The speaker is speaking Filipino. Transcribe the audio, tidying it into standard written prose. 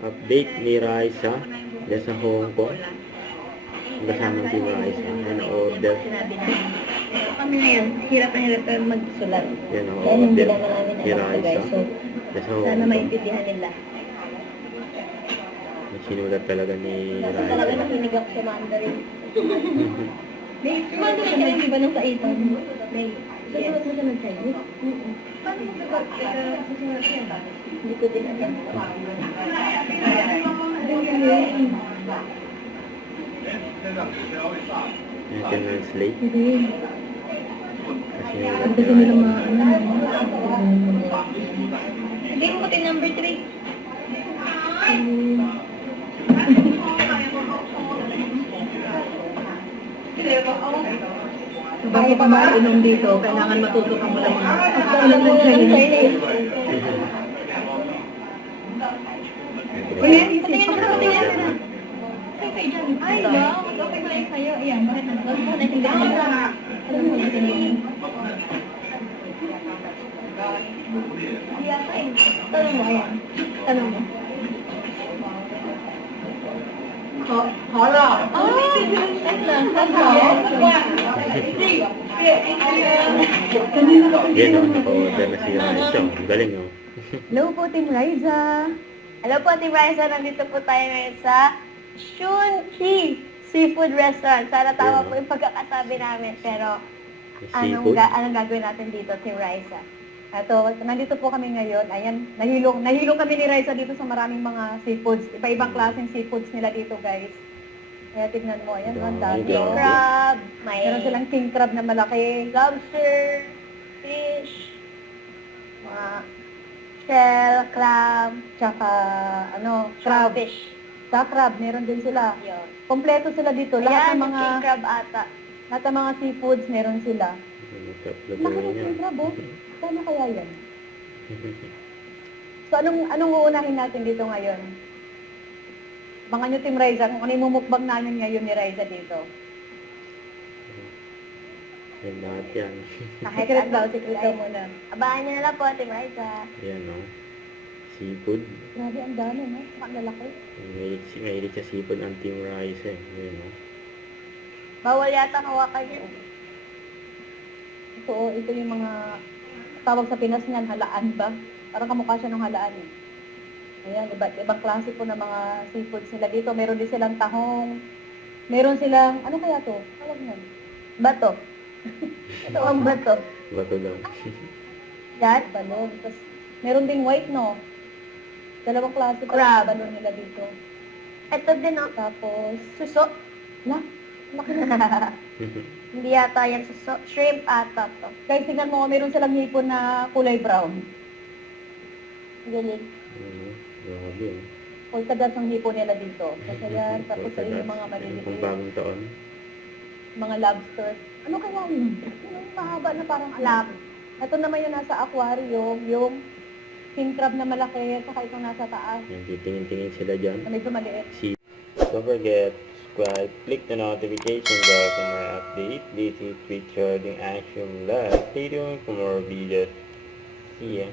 Update ni Raisa dyan sa Hong Kong. Kasama si Raisa. Yan ang order. Sinabi na. Pero kami ngayon, hirap na hirap kami magsulat. Yan ang Dahil hindi order lang namin ni alam ito, guys. Raisa. So, Dyan sa Hong sana Kong. maintindihan nila. Sinulat talaga ni Kasi talaga Raisa. nakinig ako sa Mandarin. May Mandarin ka rin, di ba, nung sa iton? May. Susulat mo siya ng Chinese? Paano mo susulat siya? Hindi ko din alam. Yan translate. Hindi. Kasi sinulat Ang ni dami nila Raisa. Hindi mo pati number 3. Bago ka mainom dito, kailangan matuto ka muna mag-inom ng Chinese. Ayan, patingin mo na, patingin mo na. Ay, wow, okay pala yung sa'yo. Ayan, bakit nandun? Bakit naiintindihan mo? Alam mo, naiintindihan mo. Tanong mo, ayan. Tanong mo. Hala! Oh, Yan o, naka-order na si Raisa. Ang galing o. Hello po, Team Liza. Hello po, Team Liza. Nandito po tayo ngayon sa Shunqi Seafood Restaurant. Sana tama po yung pagkakasabi namin. Pero Seafood? anong gagawin natin dito, Team Liza? Ito, nandito po kami ngayon. Ayan, nahilong kami ni Raisa dito sa maraming mga seafoods. Iba-ibang klaseng seafoods nila dito, guys. Kaya tignan mo, ayan, ang dami. Dami. King crab, meron silang king crab na malaki, lobster, fish, mga shell, clam, tsaka crab. Fish. Sa crab, meron din sila. Kompleto sila dito. Lahat ng mga king crab ata. Lahat ng mga seafoods, meron sila. Laki ng king crab, oh. Paano kaya yan? So, anong uunahin natin dito ngayon? Mga nyo, Team Raisa, kung ano yung mumukbang namin ngayon ni Raisa dito. Yan lahat yan. Secret daw, secret daw muna. Abangan nyo na lang po, Team Raisa. Yan o. Seafood. Grabe, ang dami, no? Ang lalaki. Mahilig sa seafood ang Team Raisa eh. Yan o. Bawal yata hawakan yun. Ito yung mga tawag sa Pinas niyan, halaan ba? Parang kamukha siya ng halaan eh. Ayan, ibang klase po ng mga seafoods nila dito. Meron din silang tahong. Meron silang, ano kaya to? Tawag nan? Bato. Ito ang bato. Bato daw. Yan, balon. Tapos, meron ding white, no? Dalawang klase po ng balon nila dito. Ito din, no? Tapos, suso. Na? Laki na. Hindi yata yan suso. Shrimp ata to. Guys, tingnan mo, meron silang hipon na kulay brown. Galing. Grabe o. Polkadas ang hipon nila dito. Kasi yan, tapos sa yung mga Yung maliliit. bagong taon. Mga lobster. Ano kaya yun? Yung mahaba na parang alam. Ito naman yung nasa aquarium, yung king crab na malaki, saka itong nasa taas. Yan, titingin-tingin sila dyan. Na medyo maliit. Don't forget, subscribe, click the notification bell for my update. This is Richard in Action Live. Stay tuned for more videos. See ya.